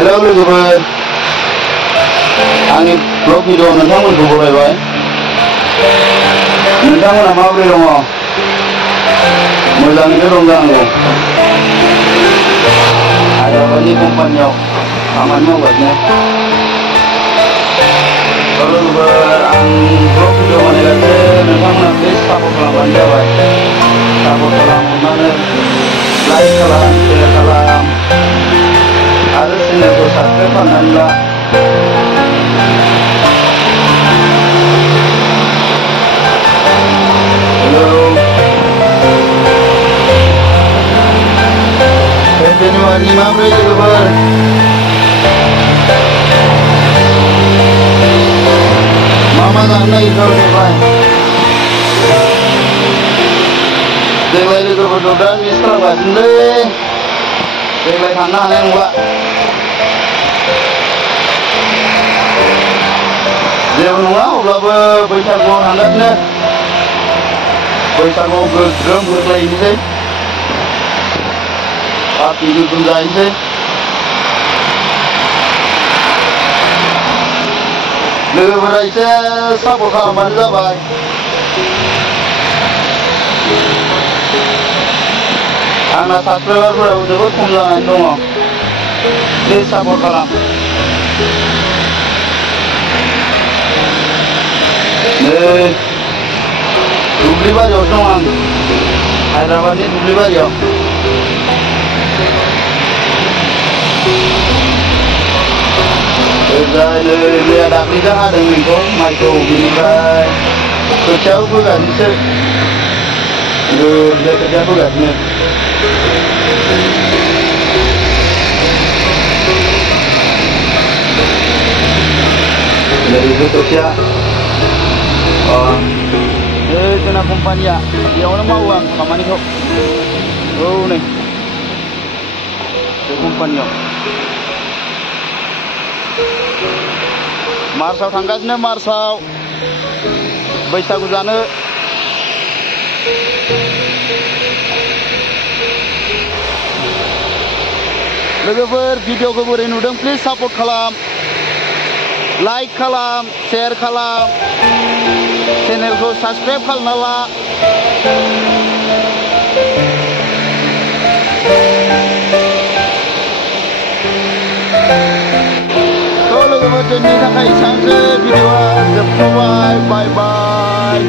Hello लोगोफोर आंनि blog video नोंथांमोनखौ बरायबाय। नोंथांमोना माबोरै दङ? मोजाङैनो दं जानांगौ। हायद्राबादनि कम्पानियाव खामानि मावगासिनो। लोगोफोर आं ब्लग भिडिअ बानायगासिनो, नोंथांमोना प्लिज सापर्ट खालामबानो जाबाय। सापर्ट खालाम, अननानै लाइक खालाम, शेयार खालाम आरो चेनेलखौ साबस्क्राइब खालामनानै ला। जानुवारिनि माब्रै लोगोफोर? मा जानो नागिरखो देग्लाय लोगोफोरखौ बिराद मिस खालामगासिनोलै। देग्लाय थांनो हानाय नंला। जेबो नङा, अब्लाबो बैसागुआव थांगासिनो। बैसागुआव गोग्गोम होख्लायनोसै, पार्टि गोग्गोम जाहैनोसै। लोगोफोरा एसे सापर्ट खालामबानो जाबाय। आंना साबस्क्राइबारफोराबो जोबोद खम जानानै दङ। प्लिज सापर्ट खालाम। नै दुब्लि बारियावसो दं आं, हायद्राबादनि दुब्लि बारियाव। ओरैजाय नै मैया दाख्लैसो हादों बेखौ माइखौ, बिनिफ्राय खोथियाबो फोगासिनोसो। ओरैजाय खोथिया फोगासिनो। नैबे खोथिया जोंना कम्पानिया बेयावनो मावो आं खामानिखौ। औ नै बे कम्पानियाव मार्चआव थांगासिनो, मार्चआव बैसागु जानो। लोगोफोर भिडिअखौ बोरै नुदों प्लिज सापर्ट खालाम, लाइक खालाम, शेयार खालाम, चेनेलखौ साबस्क्राइब खालामना ला। लोगोफोर दिनैनि थाखाय एसेबांसो, भिडिअआ जोबथ'बाय। बाय बाय।